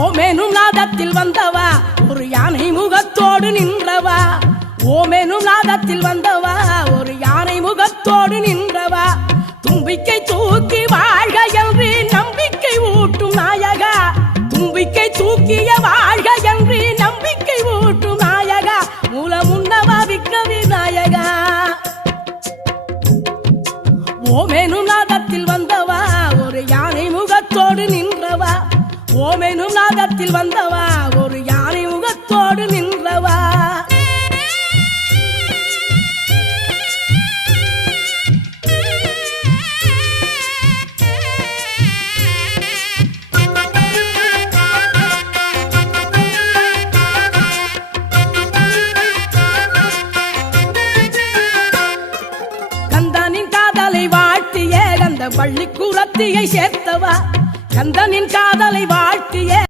ஓமெனும் நாதத்தில் வந்தவா ஒரு யானை முகத்தோடு நின்றவா. ஓமெனும் நாதத்தில் வந்தவா ஒரு யானை முகத்தோடு நின்றவா. தும்பிக்கை தூக்கி வாழ்க என்று நம்பிக்கை ஊட்டும் நாயகா. தும்பிக்கை தூக்கிய வாழ்க என்று நம்பிக்கை ஊட்டும் நாயகா. மூலமுன்னவா விக்க விநாயகா. ஓமெனும் நாதத்தில் வந்தவா ஒரு யானை முகத்தோடு நின்றவா. ஓமெனும் நாதத்தில் வந்தவா ஒரு யானை முகத்தோடு நின்றவா. கந்தனின் காதலை வாழ்த்திய கந்த பள்ளிக்கூடத்தியை சேர்த்தவா. கந்தனின் காதலை வாழ்த்திய